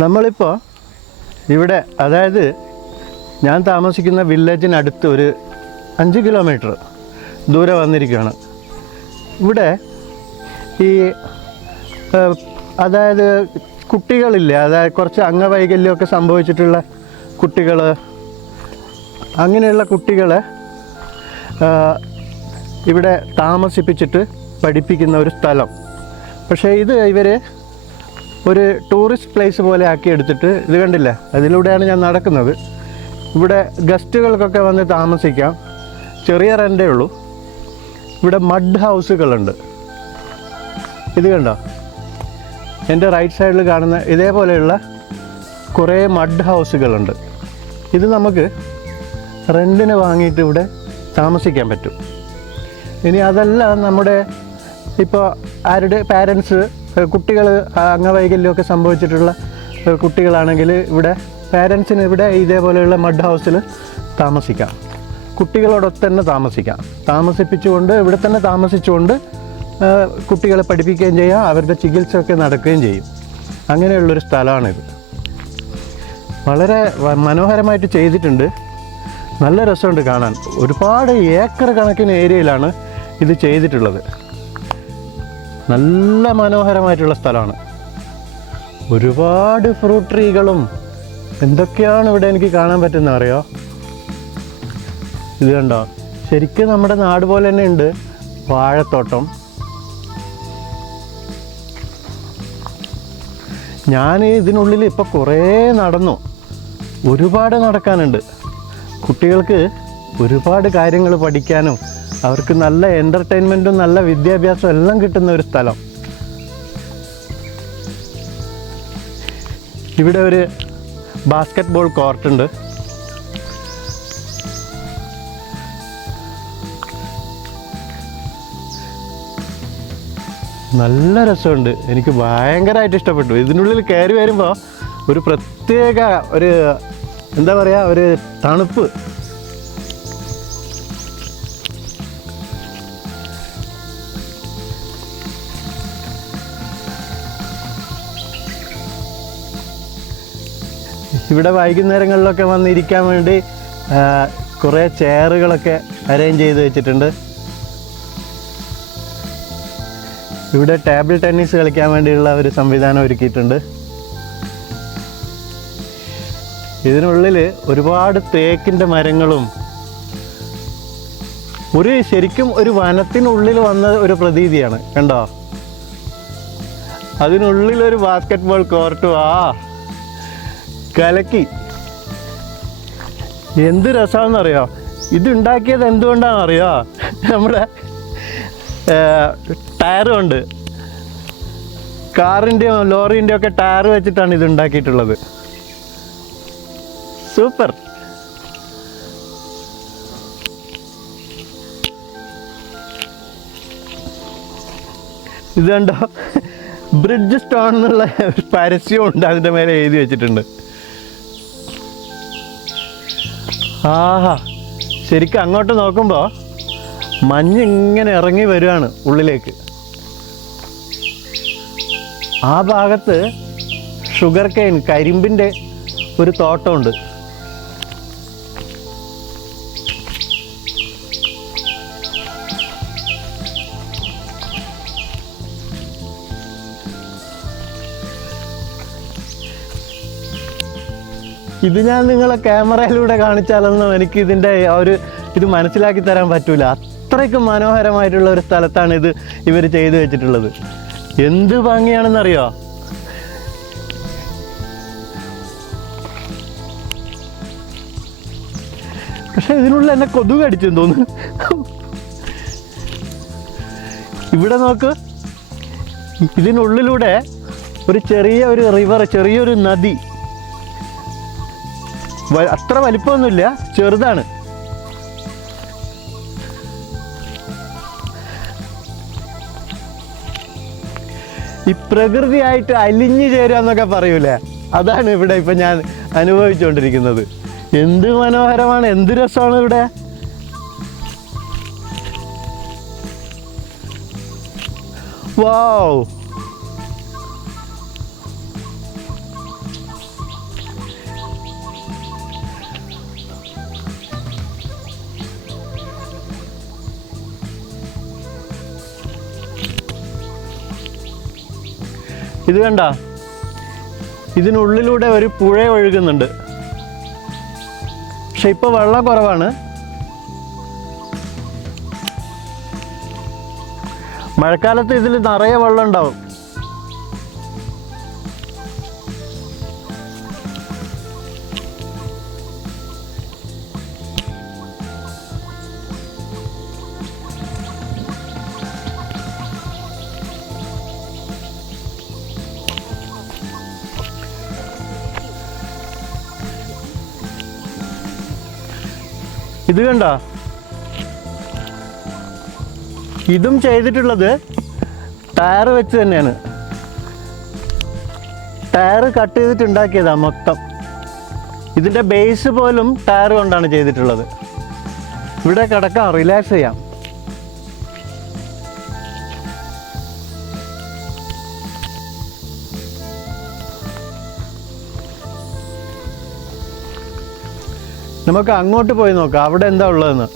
നമ്മളിപ്പോൾ ഇവിടെ, അതായത് ഞാൻ താമസിക്കുന്ന വില്ലേജിനടുത്ത് ഒരു 5 കിലോമീറ്റർ ദൂരെ വന്നിരിക്കുകയാണ്. ഇവിടെ ഈ അതായത് കുട്ടികളില്ലേ, അതായത് കുറച്ച് അംഗവൈകല്യമൊക്കെ സംഭവിച്ചിട്ടുള്ള കുട്ടികൾ, അങ്ങനെയുള്ള കുട്ടികളെ ഇവിടെ താമസിപ്പിച്ചിട്ട് പഠിപ്പിക്കുന്ന ഒരു സ്ഥലം. പക്ഷേ ഇത് ഇവർ ഒരു ടൂറിസ്റ്റ് പ്ലേസ് പോലെ ആക്കി എടുത്തിട്ട്, ഇത് കണ്ടില്ല, അതിലൂടെയാണ് ഞാൻ നടക്കുന്നത്. ഇവിടെ ഗസ്റ്റുകൾക്കൊക്കെ വന്ന് താമസിക്കാം, ചെറിയ റെൻ്റേ ഉള്ളൂ. ഇവിടെ മഡ് ഹൗസുകളുണ്ട്. ഇത് കണ്ടോ, എൻ്റെ റൈറ്റ് സൈഡിൽ കാണുന്ന ഇതേപോലെയുള്ള കുറേ മഡ് ഹൗസുകളുണ്ട്. ഇത് നമുക്ക് റെൻറ്റിന് വാങ്ങിയിട്ട് ഇവിടെ താമസിക്കാൻ പറ്റും. ഇനി അതല്ല, നമ്മുടെ ഇപ്പോൾ ആരുടെ പാരൻസ് കുട്ടികൾ അംഗവൈകല്യമൊക്കെ സംഭവിച്ചിട്ടുള്ള കുട്ടികളാണെങ്കിൽ ഇവിടെ പാരൻസിന് ഇവിടെ ഇതേപോലെയുള്ള മഡ് ഹൗസിൽ താമസിക്കാം. കുട്ടികളോടൊത്ത് തന്നെ താമസിക്കാം. താമസിപ്പിച്ചുകൊണ്ട് ഇവിടെ തന്നെ താമസിച്ചുകൊണ്ട് കുട്ടികളെ പഠിപ്പിക്കുകയും ചെയ്യാം, അവരുടെ ചികിത്സയൊക്കെ നടക്കുകയും ചെയ്യും. അങ്ങനെയുള്ളൊരു സ്ഥലമാണിത്. വളരെ മനോഹരമായിട്ട് ചെയ്തിട്ടുണ്ട്. നല്ല രസമുണ്ട് കാണാൻ. ഒരുപാട് ഏക്കർ കണക്കിന് ഏരിയയിലാണ് ഇത് ചെയ്തിട്ടുള്ളത്. നല്ല മനോഹരമായിട്ടുള്ള സ്ഥലമാണ്. ഒരുപാട് ഫ്രൂട്ട് ട്രീകളും എന്തൊക്കെയാണ് ഇവിടെ എനിക്ക് കാണാൻ പറ്റുന്നത് അറിയോ? ഇത് കണ്ടോ, ശരിക്കും നമ്മുടെ നാട് പോലെ തന്നെ ഉണ്ട് വാഴത്തോട്ടം. ഞാൻ ഇതിനുള്ളിൽ ഇപ്പോൾ കുറേ നടന്നു. ഒരുപാട് നടക്കാനുണ്ട്. കുട്ടികൾക്ക് ഒരുപാട് കാര്യങ്ങൾ പഠിക്കാനും അവർക്ക് നല്ല എൻ്റർടൈൻമെൻറ്റും നല്ല വിദ്യാഭ്യാസവും എല്ലാം കിട്ടുന്ന ഒരു സ്ഥലം. ഇവിടെ ഒരു ബാസ്കറ്റ് ബോൾ കോർട്ടുണ്ട്. നല്ല രസമുണ്ട്. എനിക്ക് ഭയങ്കരമായിട്ട് ഇഷ്ടപ്പെട്ടു. ഇതിനുള്ളിൽ കയറി വരുമ്പോൾ ഒരു പ്രത്യേക ഒരു എന്താ പറയുക, ഒരു തണുപ്പ്. ഇവിടെ വൈകുന്നേരങ്ങളിലൊക്കെ വന്നിരിക്കാൻ വേണ്ടി കുറേ ചെയറുകളൊക്കെ അറേഞ്ച് ചെയ്ത് വെച്ചിട്ടുണ്ട്. ഇവിടെ ടേബിൾ ടെന്നീസ് കളിക്കാൻ വേണ്ടിയുള്ള ഒരു സംവിധാനം ഒരുക്കിയിട്ടുണ്ട്. ഇതിനുള്ളിൽ ഒരുപാട് തേക്കിൻ്റെ മരങ്ങളും, ശരിക്കും ഒരു വനത്തിനുള്ളിൽ വന്ന ഒരു പ്രതീതിയാണ്. കണ്ടോ, അതിനുള്ളിലൊരു ബാസ്കറ്റ് ബോൾ കോർട്ടും. കലക്കി. എന്ത് രസമാണെന്നറിയോ? ഇതുണ്ടാക്കിയത് എന്തുകൊണ്ടാണെന്നറിയോ? നമ്മുടെ ടയറുണ്ട്, കാറിൻ്റെയും ലോറിൻ്റെയും ഒക്കെ ടയർ വെച്ചിട്ടാണ് ഇത് ഉണ്ടാക്കിയിട്ടുള്ളത്. സൂപ്പർ. ഇത് കണ്ടോ, ബ്രിഡ്ജ് സ്റ്റോൺ എന്നുള്ള പരസ്യം ഉണ്ട്, അതിൻ്റെ മേലെ എഴുതി വെച്ചിട്ടുണ്ട്. ആഹാ, ശരിക്കും അങ്ങോട്ട് നോക്കുമ്പോൾ മഞ്ഞ് ഇങ്ങനെ ഇറങ്ങി വരുവാണ് ഉള്ളിലേക്ക്. ആ ഭാഗത്ത് ഷുഗർ കെയിൻ, കരിമ്പിൻ്റെ ഒരു തോട്ടമുണ്ട്. ഇത് ഞാൻ നിങ്ങളെ ക്യാമറയിലൂടെ കാണിച്ചാലൊന്നും എനിക്ക് ഇതിൻ്റെ ഇത് മനസ്സിലാക്കി തരാൻ പറ്റൂല. അത്രയ്ക്കും മനോഹരമായിട്ടുള്ള ഒരു സ്ഥലത്താണ് ഇത് ഇവർ ചെയ്തു വെച്ചിട്ടുള്ളത്. എന്ത് ഭംഗിയാണെന്നറിയോ? പക്ഷെ ഇതിനുള്ളിൽ എന്നെ കൊതുക് അടിച്ചെന്ന് തോന്നുന്നു. ഇവിടെ നോക്ക്, ഇതിനുള്ളിലൂടെ ഒരു ചെറിയൊരു റിവർ, ചെറിയൊരു നദി, അത്ര വലിപ്പമൊന്നുമില്ല, ചെറുതാണ്. ഈ പ്രകൃതിയായിട്ട് അലിഞ്ഞു ചേരുക എന്നൊക്കെ പറയൂലേ, അതാണ് ഇവിടെ ഇപ്പം ഞാൻ അനുഭവിച്ചുകൊണ്ടിരിക്കുന്നത്. എന്ത് മനോഹരമാണ്, എന്ത് രസമാണ് ഇവിടെ. വൗ, ഇത് കണ്ട, ഇതിനുള്ളിലൂടെ ഒരു പുഴ ഒഴുകുന്നുണ്ട്. പക്ഷെ ഇപ്പോൾ വെള്ളം കുറവാണ്. മഴക്കാലത്ത് ഇതിൽ നിറയെ വെള്ളം ഉണ്ടാവും. ഇത് കണ്ട, ഇതും ചെയ്തിട്ടുള്ളത് ടയർ വെച്ച് തന്നെയാണ്. ടയർ കട്ട് ചെയ്തിട്ടുണ്ടാക്കിയതാ മൊത്തം. ഇതിൻ്റെ ബേസ് പോലും ടയർ കൊണ്ടാണ് ചെയ്തിട്ടുള്ളത്. ഇവിടെ കിടക്കാം, റിലാക്സ് ചെയ്യാം. നമുക്ക് അങ്ങോട്ട് പോയി നോക്കാം അവിടെ എന്താ ഉള്ളതെന്ന്.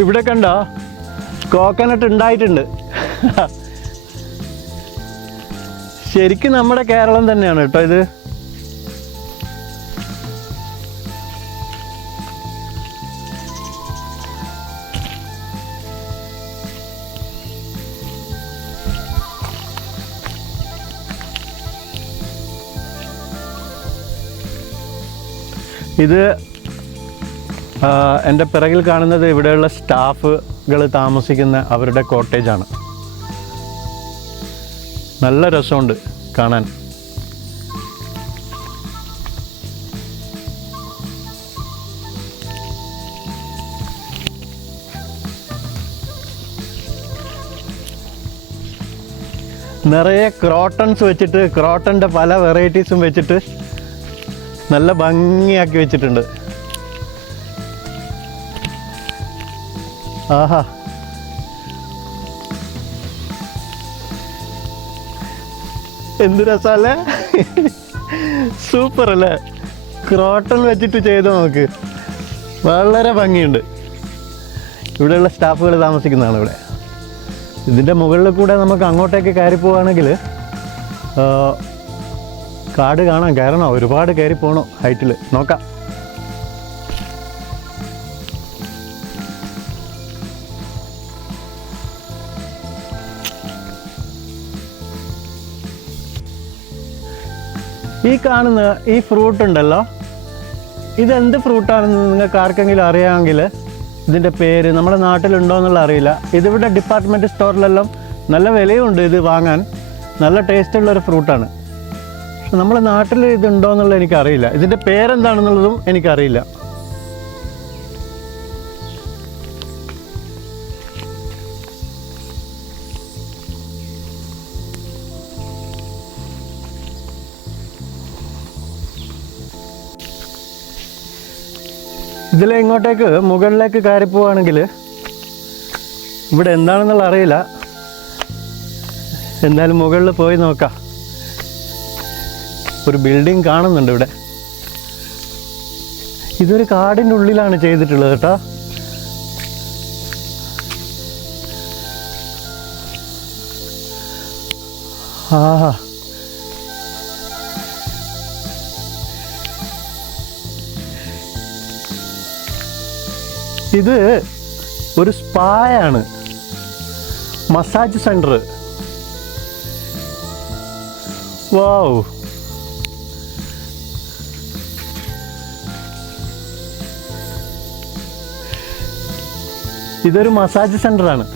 ഇവിടെ കണ്ട കോക്കനട്ട് ഉണ്ടായിട്ടുണ്ട്. ശരിക്കും നമ്മുടെ കേരളം തന്നെയാണ് കേട്ടോ ഇത്. ഇത് എൻ്റെ പിറകിൽ കാണുന്നത് ഇവിടെയുള്ള സ്റ്റാഫുകൾ താമസിക്കുന്ന അവരുടെ കോട്ടേജാണ്. നല്ല രസമുണ്ട് കാണാൻ. നിറയെ ക്രോട്ടൺസ് വെച്ചിട്ട്, ക്രോട്ടൻ്റെ പല വെറൈറ്റീസും വെച്ചിട്ട് നല്ല ഭംഗിയാക്കി വെച്ചിട്ടുണ്ട്. ആഹാ, എന്ത് രസമല്ലേ, സൂപ്പർ അല്ലേ? ക്രോട്ടൺ വെച്ചിട്ട് ചെയ്ത് നോക്ക്, വളരെ ഭംഗിയുണ്ട്. ഇവിടെയുള്ള സ്റ്റാഫുകൾ താമസിക്കുന്നതാണ് ഇവിടെ. ഇതിൻ്റെ മുകളിൽ കൂടെ നമുക്ക് അങ്ങോട്ടേക്ക് കയറി പോവുകയാണെങ്കിൽ കാട് കാണാൻ കയറണോ, ഒരുപാട് കയറി പോകണോ ഹൈറ്റിൽ, നോക്കാം. ഈ കാണുന്ന ഈ ഫ്രൂട്ട് ഉണ്ടല്ലോ, ഇതെന്ത് ഫ്രൂട്ടാണെന്ന് നിങ്ങൾക്ക് ആർക്കെങ്കിലും അറിയാമെങ്കിൽ ഇതിൻ്റെ പേര് നമ്മുടെ നാട്ടിലുണ്ടോ എന്നുള്ള അറിയില്ല. ഇതിവിടെ ഡിപ്പാർട്ട്മെൻറ്റ് സ്റ്റോറിലെല്ലാം നല്ല വിലയുണ്ട് ഇത് വാങ്ങാൻ. നല്ല ടേസ്റ്റുള്ളൊരു ഫ്രൂട്ടാണ്. പക്ഷെ നമ്മുടെ നാട്ടിൽ ഇതുണ്ടോ എന്നുള്ളത് എനിക്കറിയില്ല. ഇതിൻ്റെ പേരെന്താണെന്നുള്ളതും എനിക്കറിയില്ല. ഇതിലെ ഇങ്ങോട്ടേക്ക് മുകളിലേക്ക് കയറി പോവുകയാണെങ്കിൽ ഇവിടെ എന്താണെന്നുള്ള അറിയില്ല. എന്തായാലും മുകളിൽ പോയി നോക്കാം. ഒരു ബിൽഡിംഗ് കാണുന്നുണ്ട് ഇവിടെ. ഇതൊരു കാടിൻ്റെ ഉള്ളിലാണ് ചെയ്തിട്ടുള്ളത് കേട്ടോ. ആഹാ, ഇത് ഒരു സ്പായാണ്. Massage centre. വാവ്, ഇതൊരു മസാജ് സെൻ്ററാണ്.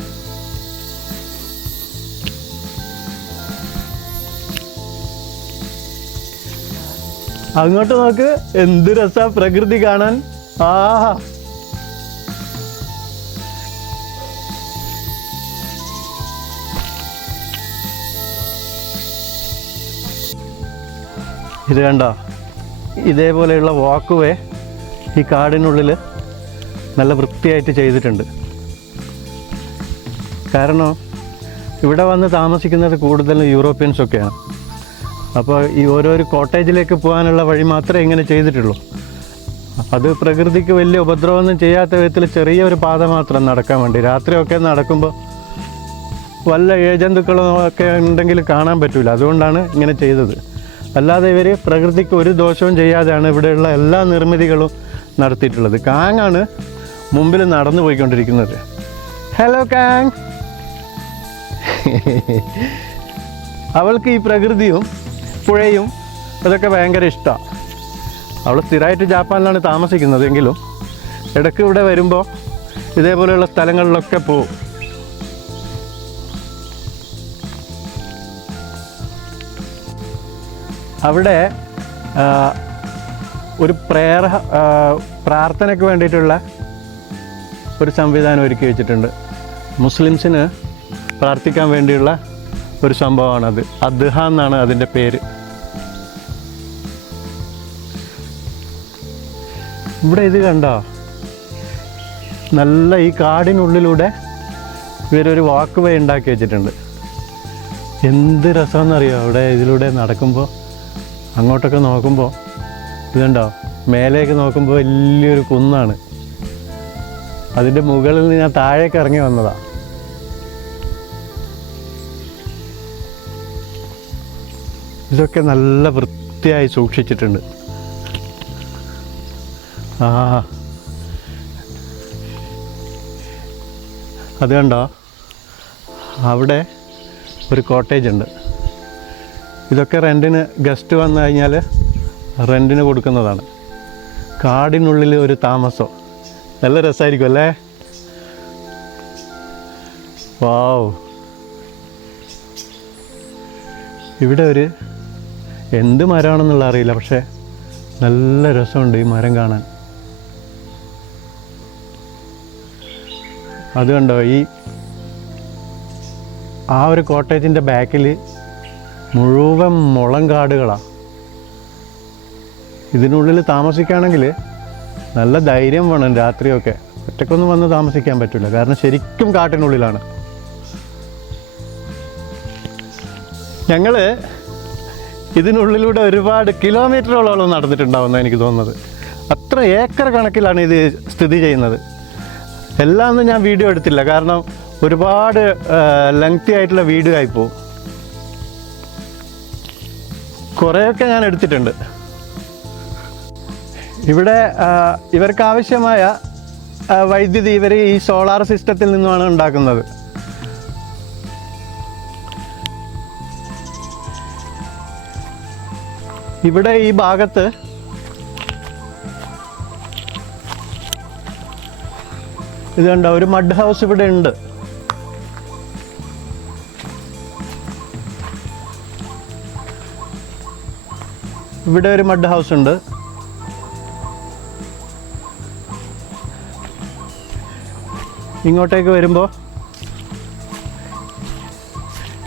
അങ്ങോട്ട് നോക്ക്, എന്ത് രസാ പ്രകൃതി കാണാൻ. ആഹാ, ഇത് കണ്ടോ, ഇതേപോലെയുള്ള വാക്ക് വേ ഈ കാടിനുള്ളിൽ നല്ല വൃത്തിയായിട്ട് ചെയ്തിട്ടുണ്ട്. കാരണം ഇവിടെ വന്ന് താമസിക്കുന്നത് കൂടുതലും യൂറോപ്യൻസൊക്കെയാണ്. അപ്പോൾ ഈ ഓരോരോ കോട്ടേജിലേക്ക് പോകാനുള്ള വഴി മാത്രമേ ഇങ്ങനെ ചെയ്തിട്ടുള്ളൂ. അത് പ്രകൃതിക്ക് വലിയ ഉപദ്രവമൊന്നും ചെയ്യാത്ത വിധത്തിൽ ചെറിയൊരു പാത മാത്രം നടക്കാൻ വേണ്ടി. രാത്രിയൊക്കെ നടക്കുമ്പോൾ വല്ല ഇഴജന്തുക്കളും ഒക്കെ ഉണ്ടെങ്കിൽ കാണാൻ പറ്റില്ല. അതുകൊണ്ടാണ് ഇങ്ങനെ ചെയ്തത്. അല്ലാതെ ഇവർ പ്രകൃതിക്ക് ഒരു ദോഷവും ചെയ്യാതെയാണ് ഇവിടെയുള്ള എല്ലാ നിർമ്മിതികളും നടത്തിയിട്ടുള്ളത്. കാങ്ങാണ് മുമ്പിൽ നടന്നു പോയിക്കൊണ്ടിരിക്കുന്നത്. Hello Kang. അവൾക്ക് ഈ പ്രകൃതിയും പുഴയും അതൊക്കെ ഭയങ്കര ഇഷ്ടമാണ്. അവൾ സ്ഥിരമായിട്ട് ജാപ്പാനിലാണ് താമസിക്കുന്നതെങ്കിലും ഇടയ്ക്ക് ഇവിടെ വരുമ്പോൾ ഇതേപോലെയുള്ള സ്ഥലങ്ങളിലൊക്കെ പോവും. അവിടെ ഒരു പ്രാർത്ഥനയ്ക്ക് വേണ്ടിയിട്ടുള്ള ഒരു സംവിധാനം ഒരുക്കി വെച്ചിട്ടുണ്ട്. മുസ്ലിംസിന് പ്രാർത്ഥിക്കാൻ വേണ്ടിയുള്ള ഒരു സംഭവമാണത്. അദ്ഹ എന്നാണ് അതിൻ്റെ പേര്. ഇവിടെ ഇത് കണ്ടോ, നല്ല ഈ കാടിനുള്ളിലൂടെ ഇവരൊരു വാക്ക് വേ ഉണ്ടാക്കി വെച്ചിട്ടുണ്ട്. എന്ത് രസമെന്നറിയോ അവിടെ ഇതിലൂടെ നടക്കുമ്പോൾ. അങ്ങോട്ടൊക്കെ നോക്കുമ്പോൾ ഇതുണ്ടോ, മേലേക്ക് നോക്കുമ്പോൾ വലിയൊരു കുന്നാണ്. അതിൻ്റെ മുകളിൽ നിന്ന് ഞാൻ താഴേക്ക് ഇറങ്ങി വന്നതാണ്. ഇതൊക്കെ നല്ല വൃത്തിയായി സൂക്ഷിച്ചിട്ടുണ്ട്. അത് കണ്ടോ, അവിടെ ഒരു കോട്ടേജ് ഉണ്ട്. ഇതൊക്കെ റെൻറ്റിന് ഗസ്റ്റ് വന്നു കഴിഞ്ഞാൽ റെൻറ്റിന് കൊടുക്കുന്നതാണ്. കാടിനുള്ളിൽ ഒരു താമസം. നല്ല രസമായിരിക്കും അല്ലേ? വാവ്. ഇവിടെ ഒരു എന്ത് മരമാണെന്നുള്ള അറിയില്ല, പക്ഷേ നല്ല രസമുണ്ട് ഈ മരം കാണാൻ. അത് കണ്ടോ, ആ ഒരു കോട്ടേജിൻ്റെ ബാക്കിൽ മുഴുവൻ മുളം കാടുകളാണ്. ഇതിനുള്ളിൽ താമസിക്കുകയാണെങ്കിൽ നല്ല ധൈര്യം വേണം. രാത്രിയൊക്കെ ഒറ്റക്കൊന്നും വന്ന് താമസിക്കാൻ പറ്റില്ല, കാരണം ശരിക്കും കാട്ടിനുള്ളിലാണ്. ഞങ്ങൾ ഇതിനുള്ളിലൂടെ ഒരുപാട് കിലോമീറ്ററുകളോളം നടന്നിട്ടുണ്ടാവുമെന്ന് എനിക്ക് തോന്നുന്നത്. അത്ര ഏക്കർ കണക്കിലാണ് ഇത് സ്ഥിതി ചെയ്യുന്നത്. എല്ലാം ഒന്നും ഞാൻ വീഡിയോ എടുത്തില്ല, കാരണം ഒരുപാട് ലെങ്തി ആയിട്ടുള്ള വീഡിയോ ആയിപ്പോവും. കുറേയൊക്കെ ഞാൻ എടുത്തിട്ടുണ്ട്. ഇവിടെ ഇവർക്ക് ആവശ്യമായ വൈദ്യുതി ഇവർ ഈ സോളാർ സിസ്റ്റത്തിൽ നിന്നുമാണ് ഉണ്ടാക്കുന്നത്. ഇവിടെ ഈ ഭാഗത്ത് ഇത് കണ്ടോ, ഒരു മഡ് ഹൗസ് ഇവിടെ ഉണ്ട്. ഇവിടെ ഒരു മഡ് ഹൗസ് ഉണ്ട്. ഇങ്ങോട്ടേക്ക് വരുമ്പോൾ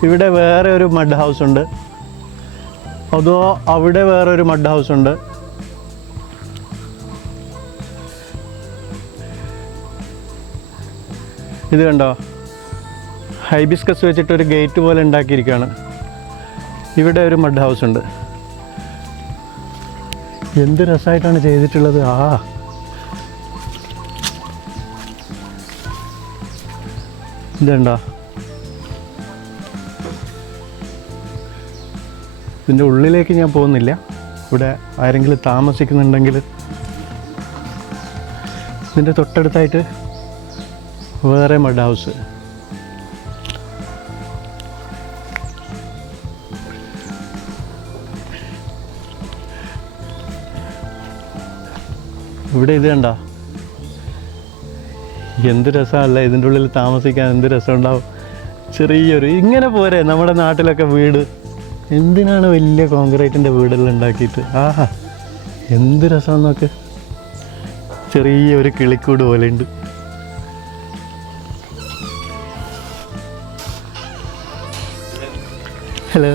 ഇവിടെ വേറെ ഒരു മഡ് ഹൗസ് ഉണ്ട്. അതോ അവിടെ വേറൊരു മഡ് ഹൗസ് ഉണ്ട്. ഇത് കണ്ടോ, ഹൈബിസ്കസ് വെച്ചിട്ടൊരു ഗേറ്റ് പോലെ ഉണ്ടാക്കിയിരിക്കുകയാണ്. ഇവിടെ ഒരു മഡ് ഹൗസ് ഉണ്ട്. എന്ത് രസമായിട്ടാണ് ചെയ്തിട്ടുള്ളത്. ഇതുണ്ടോ, ഇതിൻ്റെ ഉള്ളിലേക്ക് ഞാൻ പോകുന്നില്ല. ഇവിടെ ആരെങ്കിലും താമസിക്കുന്നുണ്ടെങ്കിൽ ഇതിൻ്റെ തൊട്ടടുത്തായിട്ട് വേറെ മഡ് ഹൗസ്. ഇവിടെ ഇത് കണ്ടോ, എന്ത് രസമല്ല ഇതിൻ്റെ ഉള്ളിൽ താമസിക്കാൻ, എന്ത് രസമുണ്ടാവും. ചെറിയൊരു ഇങ്ങനെ പോരെ നമ്മുടെ നാട്ടിലൊക്കെ വീട്. എന്തിനാണ് വലിയ കോൺക്രീറ്റിൻ്റെ വീടെല്ലാം ഉണ്ടാക്കിയിട്ട്? ആഹാ എന്ത് രസമാണ് നോക്ക്. ചെറിയൊരു കിളിക്കൂട് പോലെ ഉണ്ട്. ഹലോ.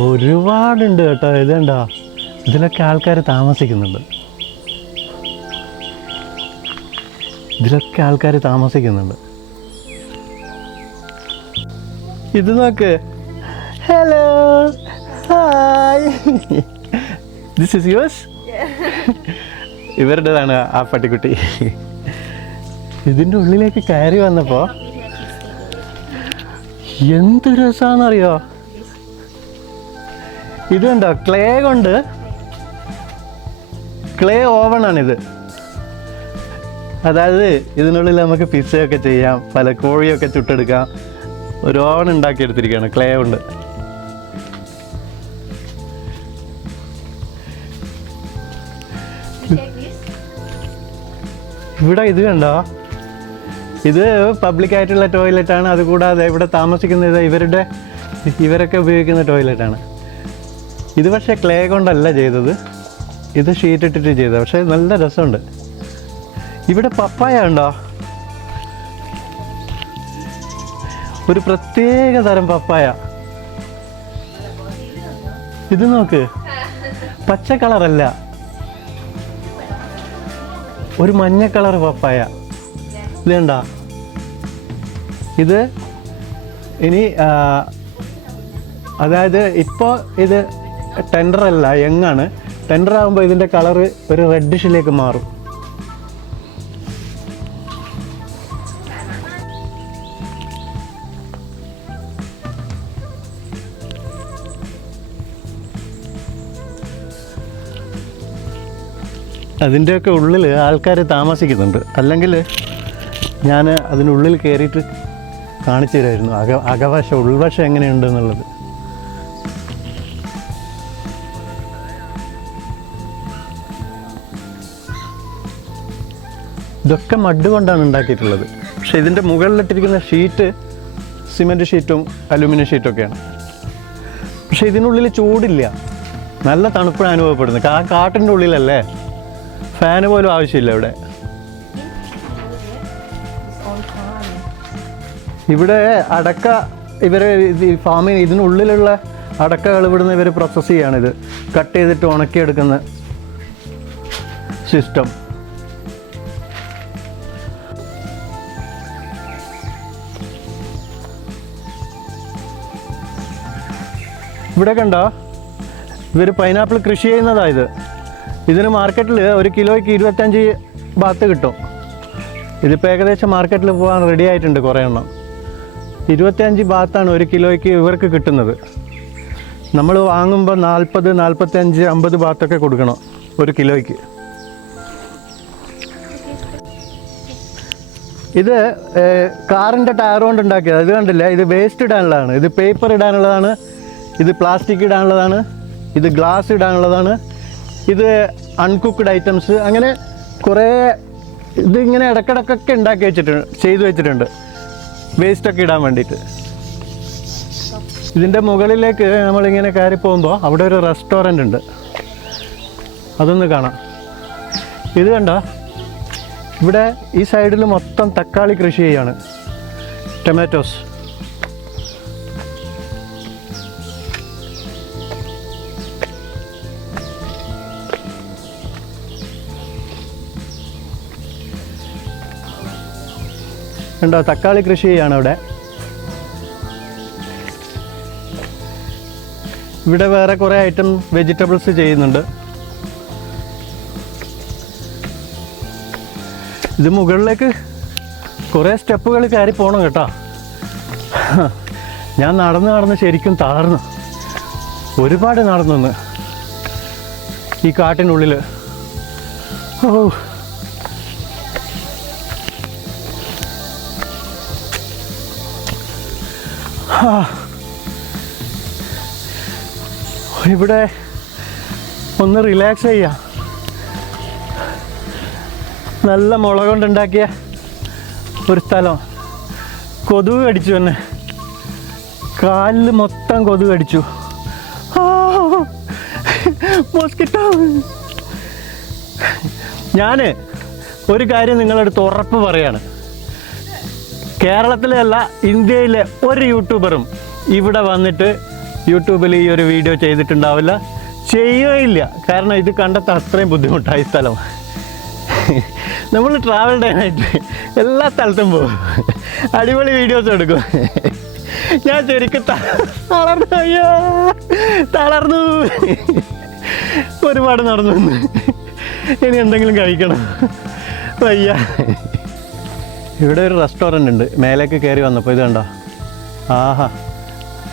ഒരുപാടുണ്ട് കേട്ടോ. ഇതുണ്ടോ, ഇതിലൊക്കെ ആൾക്കാർ താമസിക്കുന്നുണ്ട്. ഇത് നോക്ക്. Hello, hi, this is yours. ഇവരുടേതാണ് ആ പട്ടിക്കുട്ടി. ഇതിൻ്റെ ഉള്ളിലേക്ക് കയറി വന്നപ്പോൾ എന്ത് രസമാണെന്നറിയോ. ഇതുണ്ടോ, ക്ലേ ഓവണാണിത്. അതായത് ഇതിനുള്ളിൽ നമുക്ക് പിസ്സയൊക്കെ ചെയ്യാം, പല കോഴിയൊക്കെ ചുട്ടെടുക്കാം. ഒരു ഓവൺ ഉണ്ടാക്കിയെടുത്തിരിക്കുകയാണ് ക്ലേ കൊണ്ട്. ഇവിടെ ഇത് കണ്ടോ, ഇത് പബ്ലിക്കായിട്ടുള്ള ടോയ്ലറ്റാണ്. അതുകൂടാതെ ഇവിടെ താമസിക്കുന്നത് ഇവരൊക്കെ ഉപയോഗിക്കുന്ന ടോയ്ലറ്റാണ്. ഇത് പക്ഷേ ക്ലേ കൊണ്ടല്ല ചെയ്തത്, ഇത് ഷീറ്റ് ഇട്ടിട്ട് ചെയ്തത്. പക്ഷേ നല്ല രസമുണ്ട്. ഇവിടെ പപ്പായ ഉണ്ടോ, ഒരു പ്രത്യേക തരം പപ്പായ. ഇത് നോക്ക്, പച്ച കളറല്ല, ഒരു മഞ്ഞ കളർ പപ്പായ. ഇത് കണ്ടോ, ഇത് ഇനി അതായത് ഇപ്പോൾ ഇത് ടെൻഡർ അല്ല, യങ്ങാണ്. ടെൻഡർ ആകുമ്പോൾ ഇതിൻ്റെ കളറ് ഒരു റെഡിഷിലേക്ക് മാറും. അതിൻ്റെയൊക്കെ ഉള്ളിൽ ആൾക്കാർ താമസിക്കുന്നുണ്ട്. അല്ലെങ്കിൽ ഞാൻ അതിനുള്ളിൽ കയറിയിട്ട് കാണിച്ചു തരുമായിരുന്നു അകവശം, ഉൾവശം എങ്ങനെയുണ്ടെന്നുള്ളത്. ഇതൊക്കെ മഡ് കൊണ്ടാണ് ഉണ്ടാക്കിയിട്ടുള്ളത്. പക്ഷെ ഇതിൻ്റെ മുകളിലിട്ടിരിക്കുന്ന ഷീറ്റ് സിമെൻറ്റ് ഷീറ്റും അലുമിനിയം ഷീറ്റൊക്കെയാണ്. പക്ഷെ ഇതിനുള്ളിൽ ചൂടില്ല, നല്ല തണുപ്പാണ് അനുഭവപ്പെടുന്നത്. കാട്ടിൻ്റെ ഉള്ളിലല്ലേ, ഫാന് പോലും ആവശ്യമില്ല ഇവിടെ. ഇവിടെ അടക്ക ഇവർ ഫാമിൽ ഇതിനുള്ളിലുള്ള അടക്കകൾ ഇവിടുന്ന് ഇവർ പ്രോസസ്സ് ചെയ്യുകയാണിത്. കട്ട് ചെയ്തിട്ട് ഉണക്കിയെടുക്കുന്ന സിസ്റ്റം. ഇവിടെ കണ്ടോ, ഇവർ പൈനാപ്പിൾ കൃഷി ചെയ്യുന്നതായത്. ഇതിന് മാർക്കറ്റിൽ 1 കിലോയ്ക്ക് 25 ബാത്ത് കിട്ടും. ഇതിപ്പോൾ ഏകദേശം മാർക്കറ്റിൽ പോകാൻ റെഡി ആയിട്ടുണ്ട് കുറേ എണ്ണം. 25 ബാത്താണ് 1 കിലോയ്ക്ക് ഇവർക്ക് കിട്ടുന്നത്. നമ്മൾ വാങ്ങുമ്പോൾ 40, 45, 50 ബാത്തൊക്കെ കൊടുക്കണം 1 കിലോയ്ക്ക്. ഇത് കാറിൻ്റെ ടയർ കൊണ്ട് ഉണ്ടാക്കിയത്. അത് കണ്ടില്ല, ഇത് വേസ്റ്റ് ഇടാനുള്ളതാണ്, ഇത് പേപ്പർ ഇടാനുള്ളതാണ്, ഇത് പ്ലാസ്റ്റിക് ഇടാനുള്ളതാണ്, ഇത് ഗ്ലാസ് ഇടാനുള്ളതാണ്, ഇത് അൺകുക്ക്ഡ് ഐറ്റംസ്. അങ്ങനെ കുറേ ഇതിങ്ങനെ ഇടക്കിടക്കൊക്കെ ചെയ്തു വെച്ചിട്ടുണ്ട് വേസ്റ്റൊക്കെ ഇടാൻ വേണ്ടിയിട്ട്. ഇതിൻ്റെ മുകളിലേക്ക് നമ്മളിങ്ങനെ കയറി പോകുമ്പോൾ അവിടെ ഒരു റെസ്റ്റോറൻ്റ് ഉണ്ട്, അതൊന്ന് കാണാം. ഇത് കണ്ടോ, ഇവിടെ ഈ സൈഡിൽ മൊത്തം തക്കാളി കൃഷി ചെയ്യാണ്, ടൊമാറ്റോസ്. ഉണ്ടോ, തക്കാളി കൃഷി ചെയ്യാണ് അവിടെ. ഇവിടെ വേറെ കുറേ ഐറ്റം വെജിറ്റബിൾസ് ചെയ്യുന്നുണ്ട്. ഇത് മുകളിലേക്ക് കുറേ സ്റ്റെപ്പുകൾ കയറി പോകണം കേട്ടോ. ഞാൻ നടന്ന് ശരിക്കും തളർന്നു, ഒരുപാട് നടന്നു ഈ കാട്ടിനുള്ളിൽ. ഓ, ഇവിടെ ഒന്ന് റിലാക്സ് ചെയ്യാം. നല്ല മുളക് കൊണ്ടുണ്ടാക്കിയ ഒരു സ്ഥലം. കൊതുക് കടിച്ചു തന്നെ, കാലിൽ മൊത്തം കൊതുക് കടിച്ചു. മോസ്കിറ്റോ. ഞാൻ ഒരു കാര്യം നിങ്ങളടുത്ത് ഉറപ്പ് പറയാണ്, കേരളത്തിലല്ല ഇന്ത്യയിലെ ഒരു യൂട്യൂബറും ഇവിടെ വന്നിട്ട് യൂട്യൂബിൽ ഈ ഒരു വീഡിയോ ചെയ്തിട്ടുണ്ടാവില്ല, ചെയ്യുകയില്ല. കാരണം ഇത് കണ്ടെത്താൻ അത്രയും ബുദ്ധിമുട്ടായി സ്ഥലം. നമ്മൾ ട്രാവൽ ഡേ ആയിട്ട് എല്ലാ സ്ഥലത്തും പോകും, അടിപൊളി വീഡിയോസ് എടുക്കും. ഞാൻ ശരിക്കും തളർന്നു, അയ്യോ തളർന്നു. ഒരുപാട് നടന്നു. ഇനി എന്തെങ്കിലും കഴിക്കണം, വയ്യ. ഇവിടെ ഒരു റെസ്റ്റോറൻ്റ് ഉണ്ട്. മേലേക്ക് കയറി വന്നപ്പോൾ ഇത് കണ്ടോ, ആഹാ.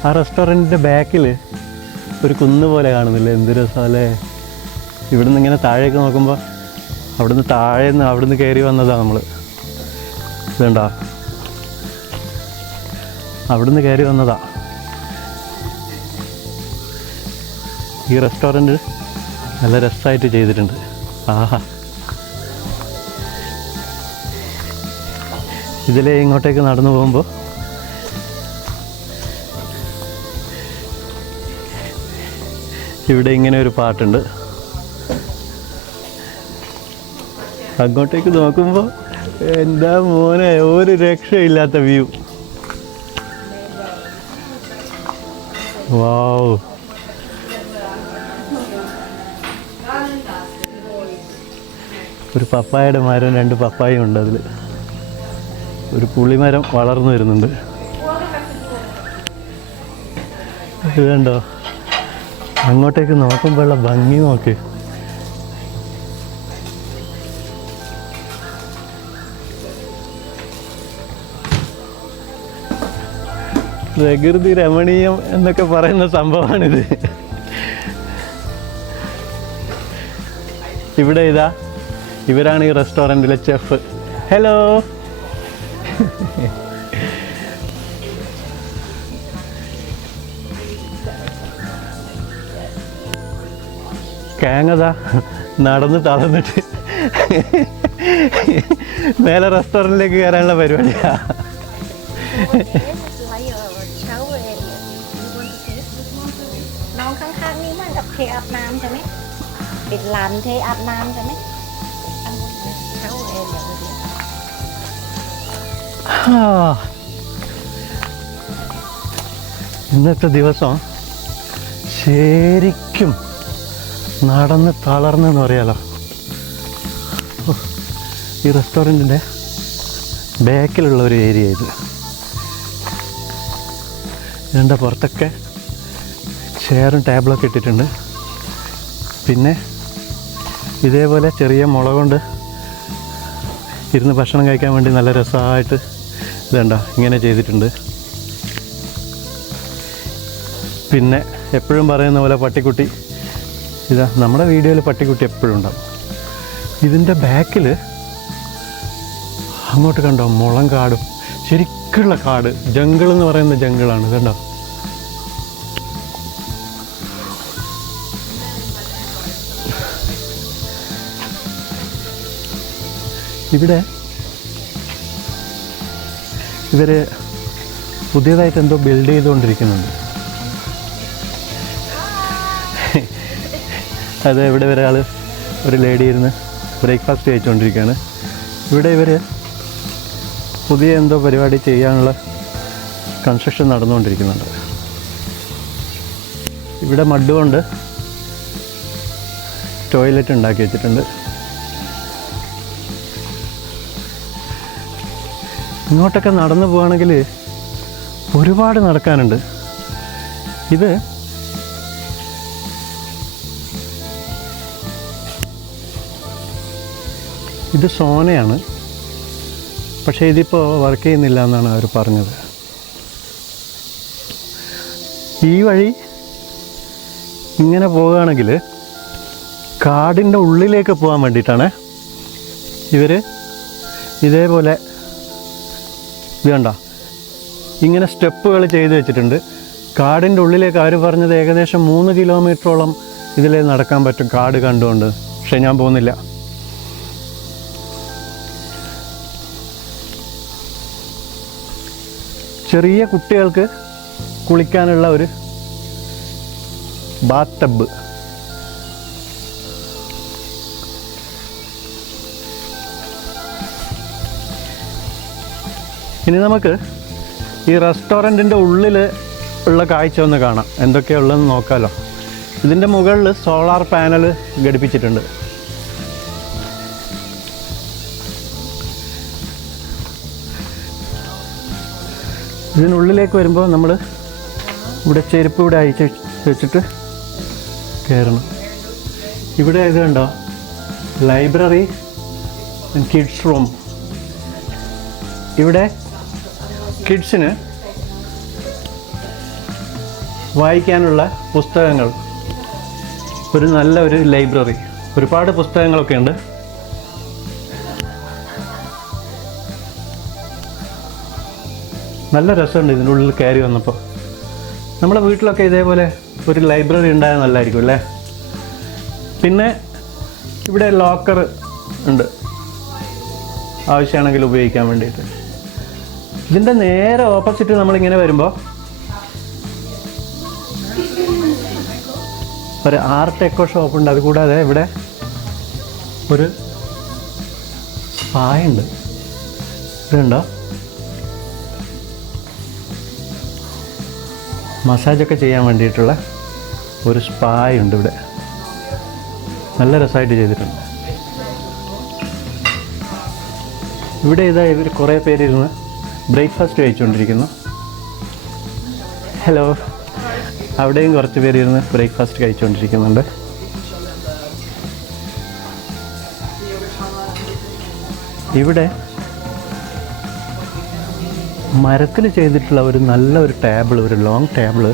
ആ റെസ്റ്റോറൻറ്റിൻ്റെ ബാക്കിൽ ഒരു കുന്ന് പോലെ കാണുന്നില്ലേ, എന്ത് രസമല്ലേ. ഇവിടുന്ന് ഇങ്ങനെ താഴേക്ക് നോക്കുമ്പോൾ അവിടുന്ന് കയറി വന്നതാണ് നമ്മൾ. ഇതുണ്ടോ, അവിടുന്ന് കയറി വന്നതാ. ഈ റെസ്റ്റോറൻറ്റ് നല്ല രസമായിട്ട് ചെയ്തിട്ടുണ്ട്. ആഹാ. ഇതിലേ ഇങ്ങോട്ടേക്ക് നടന്നു പോകുമ്പോൾ ഇവിടെ ഇങ്ങനെ ഒരു പാട്ടുണ്ട്. അങ്ങോട്ടേക്ക് നോക്കുമ്പോൾ എന്താ മോനെ, ഒരു രക്ഷയില്ലാത്ത വ്യൂ. വാവ്. ഒരു പപ്പായയുടെ മരം, 2 പപ്പായും ഉണ്ട്. അതിൽ ഒരു പുളിമരം വളർന്നു വരുന്നുണ്ട്. ഇത് കണ്ടോ, അങ്ങോട്ടേക്ക് നോക്കുമ്പോഴുള്ള ഭംഗി നോക്ക്. പ്രകൃതി രമണീയം എന്നൊക്കെ പറയുന്ന സംഭവമാണിത്. ഇവിടെ ഇതാ, ഇവരാണ് ഈ റെസ്റ്റോറൻറ്റിലെ ചെഫ്. ഹലോ. കേങ്ങതാ നടന്ന് തളർന്നിട്ട് മേലെ റെസ്റ്റോറൻറ്റിലേക്ക് കയറാനുള്ള പരിപാടിയാ. ഇന്നത്തെ ദിവസം ശരിക്കും നടന്ന് തളർന്നെന്ന് പറയാലോ. ഈ റെസ്റ്റോറൻറ്റിൻ്റെ ബാക്കിലുള്ള ഒരു ഏരിയ ഇത്. ഇതിൻ്റെ പുറത്തൊക്കെ ചെയറും ടേബിളൊക്കെ ഇട്ടിട്ടുണ്ട്. പിന്നെ ഇതേപോലെ ചെറിയ മുള കൊണ്ട് ഇരുന്ന് ഭക്ഷണം കഴിക്കാൻ വേണ്ടി നല്ല രസമായിട്ട് ഇതുണ്ട ഇങ്ങനെ ചെയ്തിട്ടുണ്ട്. പിന്നെ എപ്പോഴും പറയുന്ന പോലെ പട്ടിക്കുട്ടി, ഇതാ നമ്മുടെ വീഡിയോയിൽ പട്ടിക്കുട്ടി എപ്പോഴും ഉണ്ടാവും. ഇതിൻ്റെ ബാക്കിൽ അങ്ങോട്ട് കണ്ടോ, മുളം കാടും ശരിക്കുള്ള കാട്, ജംഗിൾ എന്ന് പറയുന്ന ജംഗിളാണ്. കണ്ടോ, ഇവിടെ ഇവർ പുതിയതായിട്ട് എന്തോ ബിൽഡ് ചെയ്തുകൊണ്ടിരിക്കുന്നുണ്ട്. അത് ഇവിടെ ഒരു ലേഡി ഇരുന്ന് ബ്രേക്ക്ഫാസ്റ്റ് കഴിച്ചുകൊണ്ടിരിക്കുകയാണ്. ഇവിടെ ഇവർ പുതിയ എന്തോ പരിപാടി ചെയ്യാനുള്ള കൺസ്ട്രക്ഷൻ നടന്നുകൊണ്ടിരിക്കുന്നുണ്ട്. ഇവിടെ മഡ് കൊണ്ട് ടോയ്ലറ്റ് ഉണ്ടാക്കി വെച്ചിട്ടുണ്ട്. ഇങ്ങോട്ടൊക്കെ നടന്നു പോവുകയാണെങ്കിൽ ഒരുപാട് നടക്കാനുണ്ട്. ഇത് സോനയാണ്, പക്ഷേ ഇതിപ്പോൾ വർക്ക് ചെയ്യുന്നില്ല എന്നാണ് അവർ പറഞ്ഞത്. ഈ വഴി ഇങ്ങനെ പോവുകയാണെങ്കിൽ കാടിൻ്റെ ഉള്ളിലേക്ക് പോകാൻ വേണ്ടിയിട്ടാണ് ഇവർ ഇതേപോലെ ഇത് കണ്ടോ ഇങ്ങനെ സ്റ്റെപ്പുകൾ ചെയ്ത് വെച്ചിട്ടുണ്ട്. കാടിൻ്റെ ഉള്ളിലേക്ക് അവർ പറഞ്ഞത് ഏകദേശം 3 കിലോമീറ്ററോളം ഇതിലേ നടക്കാൻ പറ്റും കാട് കണ്ടുകൊണ്ട്. പക്ഷെ ഞാൻ പോകുന്നില്ല. ചെറിയ കുട്ടികൾക്ക് കുളിക്കാനുള്ള ഒരു ബാത്ത് ടബ്. ഇനി നമുക്ക് ഈ റെസ്റ്റോറൻറ്റിൻ്റെ ഉള്ളിൽ ഉള്ള കാഴ്ച ഒന്ന് കാണാം. എന്തൊക്കെയാണ് ഉള്ളതെന്ന് നോക്കാമല്ലോ. ഇതിൻ്റെ മുകളിൽ സോളാർ പാനൽ ഘടിപ്പിച്ചിട്ടുണ്ട്. ഇതിനുള്ളിലേക്ക് വരുമ്പോൾ നമ്മൾ ഇവിടെ ചെരുപ്പ് ഇവിടെ അയച്ച് വെച്ചിട്ട് കയറണം. ഇവിടെ ഇത് കണ്ടോ, ലൈബ്രറി ആൻഡ് കിഡ്സ് റൂം. ഇവിടെ കിഡ്സിന് വായിക്കാനുള്ള പുസ്തകങ്ങൾ, ഒരു ലൈബ്രറി, ഒരുപാട് പുസ്തകങ്ങളൊക്കെ ഉണ്ട്. നല്ല രസമുണ്ട് ഇതിൻ്റെ ഉള്ളിൽ കയറി വന്നപ്പോൾ. നമ്മുടെ വീട്ടിലൊക്കെ ഇതേപോലെ ഒരു ലൈബ്രറി ഉണ്ടായാൽ നല്ലതായിരിക്കും അല്ലേ. പിന്നെ ഇവിടെ ലോക്കർ ഉണ്ട്, ആവശ്യമാണെങ്കിൽ ഉപയോഗിക്കാൻ വേണ്ടിയിട്ട്. ഇതിൻ്റെ നേരെ ഓപ്പോസിറ്റ് നമ്മളിങ്ങനെ വരുമ്പോൾ ഒരു ആർട്ട് എക്കോ ഷോപ്പുണ്ട്. അതുകൂടാതെ ഇവിടെ ഒരു സ്പാ ഉണ്ട്. ഇതുണ്ടോ, മസാജൊക്കെ ചെയ്യാൻ വേണ്ടിയിട്ടുള്ള ഒരു സ്പാ ഉണ്ട് ഇവിടെ. നല്ല രസമായിട്ട് ചെയ്തിട്ടുണ്ട്. ഇവിടെ ഇവർ കുറേ പേരിരുന്ന് ബ്രേക്ക്ഫാസ്റ്റ് കഴിച്ചുകൊണ്ടിരിക്കുന്നു. ഹലോ. അവിടെയും കുറച്ച് പേരിരുന്ന് ബ്രേക്ക്ഫാസ്റ്റ് കഴിച്ചുകൊണ്ടിരിക്കുന്നുണ്ട്. ഇവിടെ മരത്തിൽ ചെയ്തിട്ടുള്ള ഒരു നല്ലൊരു ടേബിൾ, ഒരു ലോങ് ടേബിൾ.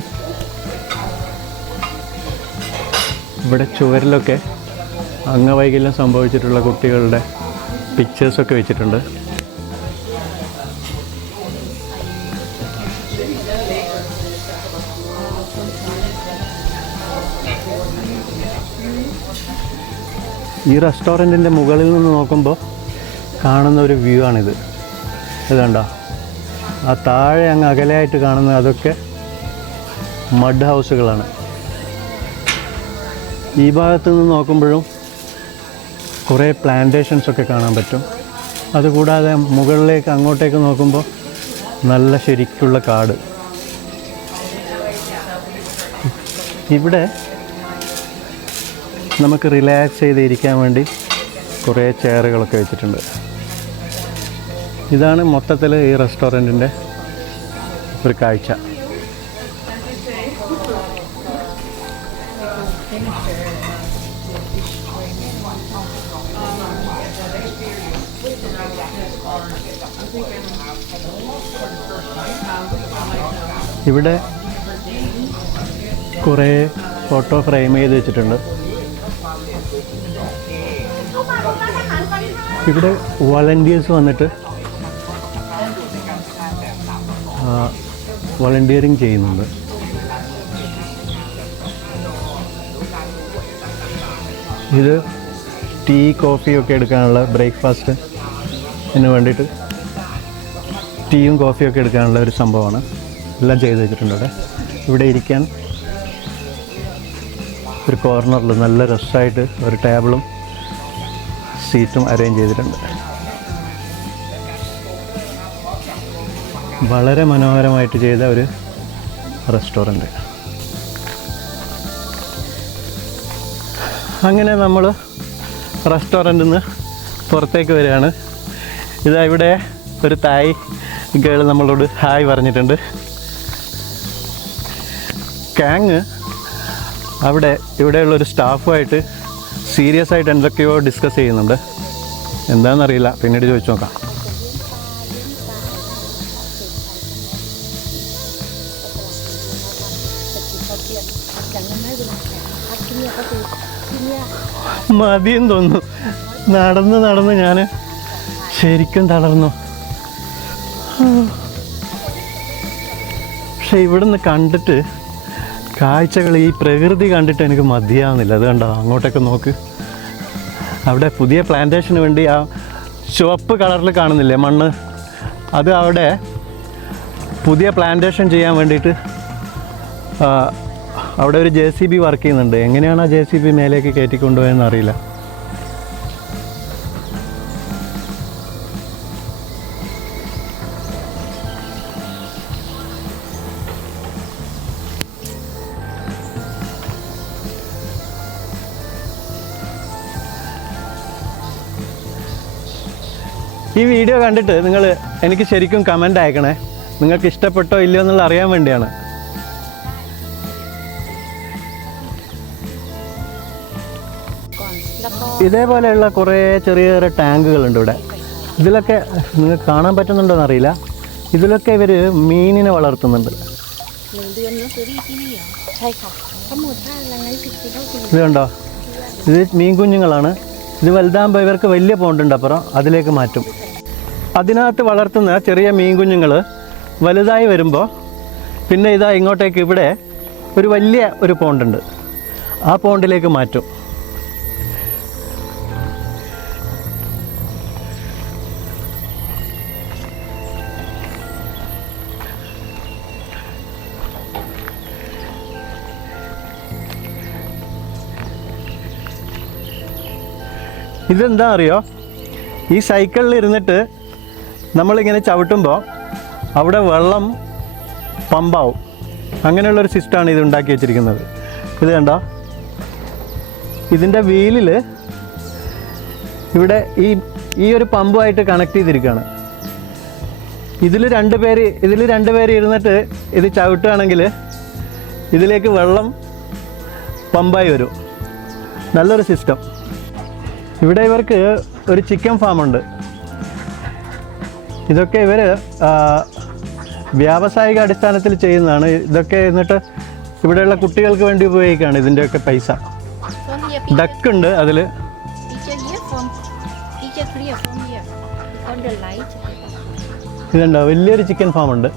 ഇവിടെ ചുവരിലൊക്കെ അംഗവൈകല്യം സംഭവിച്ചിട്ടുള്ള കുട്ടികളുടെ പിക്ചേഴ്സൊക്കെ വെച്ചിട്ടുണ്ട്. ഈ റെസ്റ്റോറൻറ്റിൻ്റെ മുകളിൽ നിന്ന് നോക്കുമ്പോൾ കാണുന്ന ഒരു വ്യൂ ആണിത്. ഇതുണ്ടോ, ആ താഴെ അങ്ങ് അകലെയായിട്ട് കാണുന്ന അതൊക്കെ മഡ് ഹൗസുകളാണ്. ഈ ഭാഗത്ത് നിന്ന് നോക്കുമ്പോഴും കുറേ പ്ലാന്റേഷൻസൊക്കെ കാണാൻ പറ്റും. അതുകൂടാതെ മുകളിലേക്ക് അങ്ങോട്ടേക്ക് നോക്കുമ്പോൾ നല്ല ശരിക്കുള്ള കാട്. ഇവിടെ നമുക്ക് റിലാക്സ് ചെയ്തിരിക്കാൻ വേണ്ടി കുറേ ചെയറുകളൊക്കെ വെച്ചിട്ടുണ്ട്. ഇതാണ് മൊത്തത്തിൽ ഈ റെസ്റ്റോറൻറ്റിൻ്റെ ഒരു കാഴ്ച. ഇവിടെ കുറേ ഫോട്ടോ ഫ്രെയിം ചെയ്ത് വെച്ചിട്ടുണ്ട്. ഇവിടെ വോളണ്ടിയേഴ്സ് വന്നിട്ട് വോളണ്ടിയറിങ് ചെയ്യുന്നുണ്ട്. ഇത് ടീ കോഫിയൊക്കെ എടുക്കാനുള്ള ബ്രേക്ക്ഫാസ്റ്റിന് വേണ്ടിയിട്ട് ടീയും കോഫിയൊക്കെ എടുക്കാനുള്ള ഒരു സംഭവമാണ്. എല്ലാം ചെയ്ത് വെച്ചിട്ടുണ്ട്. ഇവിടെ ഇരിക്കാൻ ഒരു കോർണറിൽ നല്ല രസമായിട്ട് ഒരു ടേബിളും സീറ്റും അറേഞ്ച് ചെയ്തിട്ടുണ്ട്. വളരെ മനോഹരമായിട്ട് ചെയ്ത ഒരു റെസ്റ്റോറൻറ്റ്. അങ്ങനെ നമ്മൾ റെസ്റ്റോറൻറ്റിൽ നിന്ന് പുറത്തേക്ക് വരികയാണ്. ഇതാ ഇവിടെ ഒരു തായ് ഗേൾ നമ്മളോട് ഹായ് പറഞ്ഞിട്ടുണ്ട്. കാങ് ഇവിടെയുള്ളൊരു സ്റ്റാഫുമായിട്ട് സീരിയസ് ആയിട്ട് എന്തൊക്കെയോ ഡിസ്കസ് ചെയ്യുന്നുണ്ട്. എന്താണെന്നറിയില്ല, പിന്നീട് ചോദിച്ചു നോക്കാം. മതിയെന്ന് തോന്നുന്നു. നടന്ന് ഞാൻ ശരിക്കും തളർന്നു. പക്ഷെ ഇവിടുന്ന് കണ്ടിട്ട് കാഴ്ചകൾ, ഈ പ്രകൃതി കണ്ടിട്ട് എനിക്ക് മതിയാവുന്നില്ല. അത് കണ്ടോ, അങ്ങോട്ടൊക്കെ നോക്ക്. അവിടെ പുതിയ പ്ലാന്റേഷന് വേണ്ടി ആ ചുവപ്പ് കളറിൽ കാണുന്നില്ലേ മണ്ണ്, അത് അവിടെ പുതിയ പ്ലാന്റേഷൻ ചെയ്യാൻ വേണ്ടിയിട്ട് അവിടെ ഒരു JCB വർക്ക് ചെയ്യുന്നുണ്ട്. എങ്ങനെയാണ് ആ JCB മേലേക്ക് കയറ്റിക്കൊണ്ടുപോയെന്ന് അറിയില്ല. ഈ വീഡിയോ കണ്ടിട്ട് നിങ്ങൾ എനിക്ക് ശരിക്കും കമൻ്റ് അയക്കണേ. നിങ്ങൾക്ക് ഇഷ്ടപ്പെട്ടോ ഇല്ലയോ എന്നുള്ള അറിയാൻ വേണ്ടിയാണ്. ഇതേപോലെയുള്ള കുറേ ചെറിയ ചെറിയ ടാങ്കുകളുണ്ട് ഇവിടെ. ഇതിലൊക്കെ നിങ്ങൾക്ക് കാണാൻ പറ്റുന്നുണ്ടോയെന്ന് അറിയില്ല. ഇതിലൊക്കെ ഇവർ മീനിനെ വളർത്തുന്നുണ്ട്. ഇത് കണ്ടോ, ഇത് മീൻ കുഞ്ഞുങ്ങളാണ്. ഇത് വലുതാകുമ്പോൾ ഇവർക്ക് വലിയ പോണ്ടുണ്ട്, അപ്പുറം അതിലേക്ക് മാറ്റും. അതിനകത്ത് വളർത്തുന്ന ചെറിയ മീൻ കുഞ്ഞുങ്ങൾ വലുതായി വരുമ്പോൾ പിന്നെ ഇതാ ഇങ്ങോട്ടേക്ക് ഇവിടെ ഒരു വലിയ ഒരു പോണ്ടുണ്ട്, ആ പോണ്ടിലേക്ക് മാറ്റും. ഇതെന്താ അറിയോ, ഈ സൈക്കിളിൽ ഇരുന്നിട്ട് നമ്മളിങ്ങനെ ചവിട്ടുമ്പോൾ അവിടെ വെള്ളം പമ്പാവും. അങ്ങനെയുള്ളൊരു സിസ്റ്റമാണ് ഇത് ഉണ്ടാക്കി വെച്ചിരിക്കുന്നത്. ഇത് കണ്ടോ, ഇതിൻ്റെ വീലിൽ ഇവിടെ ഈ ഒരു പമ്പുമായിട്ട് കണക്ട് ചെയ്തിരിക്കുകയാണ്. ഇതിൽ രണ്ട് പേര് ഇരുന്നിട്ട് ഇത് ചവിട്ടുകയാണെങ്കിൽ ഇതിലേക്ക് വെള്ളം പമ്പായി വരും. നല്ലൊരു സിസ്റ്റം. ഇവിടെ ഇവർക്ക് ഒരു ചിക്കൻ ഫാമുണ്ട്. ഇതൊക്കെ ഇവർ വ്യാവസായിക അടിസ്ഥാനത്തിൽ ചെയ്യുന്നതാണ്. ഇതൊക്കെ എന്നിട്ട് ഇവിടെയുള്ള കുട്ടികൾക്ക് വേണ്ടി ഉപയോഗിക്കുകയാണ് ഇതിൻ്റെയൊക്കെ പൈസ. ഡക്കുണ്ട് അതിൽ. ഇതുണ്ടോ, വലിയൊരു ചിക്കൻ ഫാമുണ്ട്.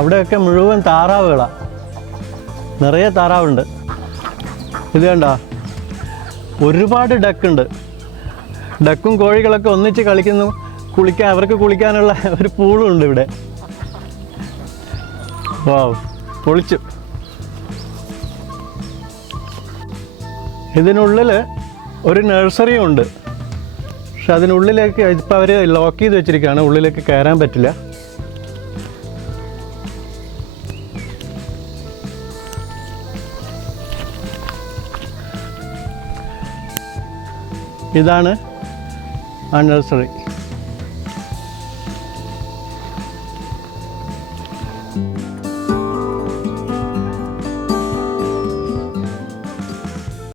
അവിടെയൊക്കെ മുഴുവൻ താറാവുകളാണ്, നിറയെ താറാവുണ്ട്. ഇത് കണ്ടോ, ഒരുപാട് ഡക്കുണ്ട്. ഡക്കും കോഴികളൊക്കെ ഒന്നിച്ച് കളിക്കുന്നു. അവർക്ക് കുളിക്കാനുള്ള ഒരു പൂളും ഉണ്ട് ഇവിടെ. വാവ്, പൊളിച്ചു. ഇതിനുള്ളിൽ ഒരു നഴ്സറിയും ഉണ്ട്. പക്ഷെ അതിനുള്ളിലേക്ക് ഇപ്പം അവർ ലോക്ക് ചെയ്ത് വെച്ചിരിക്കുകയാണ്, ഉള്ളിലേക്ക് കയറാൻ പറ്റില്ല. ഇതാണ് ആ നഴ്സറി.